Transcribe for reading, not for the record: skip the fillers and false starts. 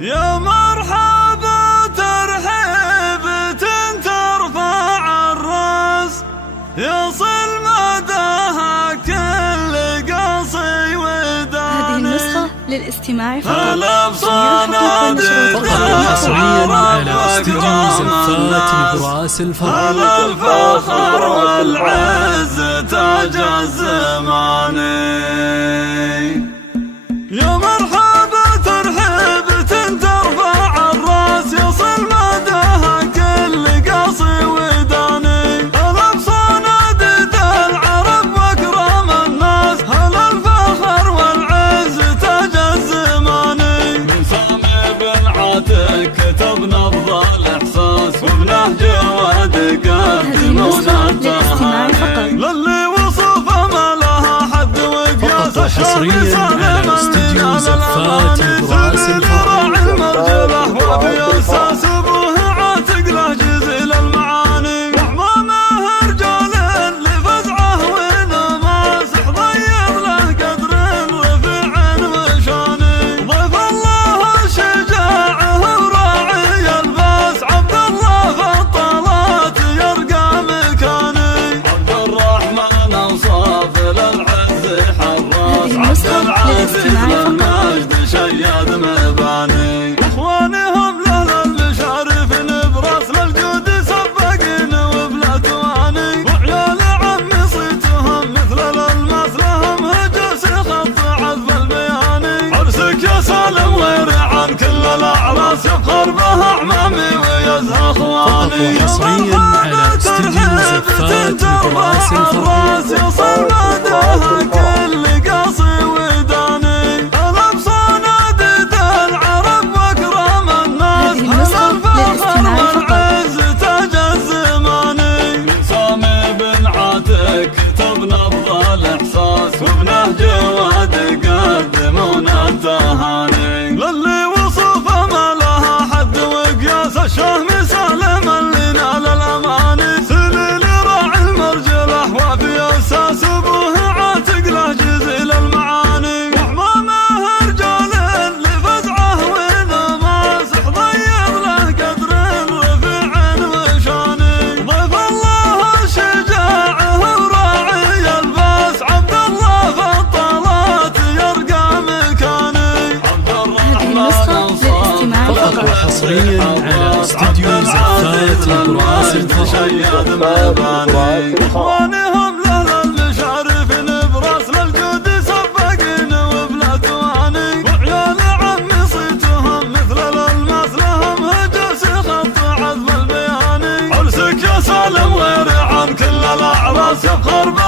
يا مرحبا ترحيبة ترفع الراس، يصل مداها كل قصي وداني. هذه النسخة للاستماع فقط. هلا بصناديد حصريا على استديو زفات براس الفرح. هلا الفخر والعز تاج الزماني. يا مرحبا ترحيبة ترفع الراس، يصل مداها كل قصي وداني. هلا بصناديد العرب واكرم الناس، هلا الفخر والعز تاج الزماني. من سامي بن عاتق كتب نبض الاحساس، وبنهج واد قدمون التهاني. للي وصفه ما لها حد وقياس، حصريا على استديو زفات براس الفرح. المرجله وفي اساس ابوه عاتق له جزيل المعاني. وعمامه رجال لفزعه ونماس، ضيق له قدر رفيع وشاني. ضيف الله شجاعه وراعي الباس، عبد الله في الطلات يرقى مكاني. عبد الرحمن اوصاف للعز حراس، عبد العزيز للمجد شياد مباني. اخوانهم له للشرف نبراس، للجود سبقين وبلا تواني. وعيال عمي صيتهم مثل الالماس، لهم هجوس خط عذب البياني. عرسك يا سالم غير عن كل الاعراس، يفخر به اعمامي ويزهى اخواني. حصريا على استديو زفات براس الفرح. يصل مداها كل قصي وداني. هلا بصناديد العرب واكرم الناس، هلا الفخر والعز تاج الزماني. من سامي بن عاتق كتب نبض الاحساس، وبنهج واد قدمون التهاني. للي وصفه ما لها حد وقياس، الشهم سالم اللي نال الاماني. سليل راعي المرجله وفي اساس ابوه عاتق له جزيل المعاني. وعمامه رجال لفزعه ونماس، ضيق له قدر رفيع وشاني. ضيف الله شجاعه وراعي الباس، عبد الله في الطلات يرقى مكاني. عبد الرحمن فقط وحصريا على استديو زفات براس الفرح. شياد مباني. اخوانهم له للشرف نبراس، للجود سبقين وبلا تواني. وعيال عمي صيتهم مثل الالماس، لهم هجوس خط عذب البياني. عرسك يا سالم غير عن كل الاعراس، يفخر به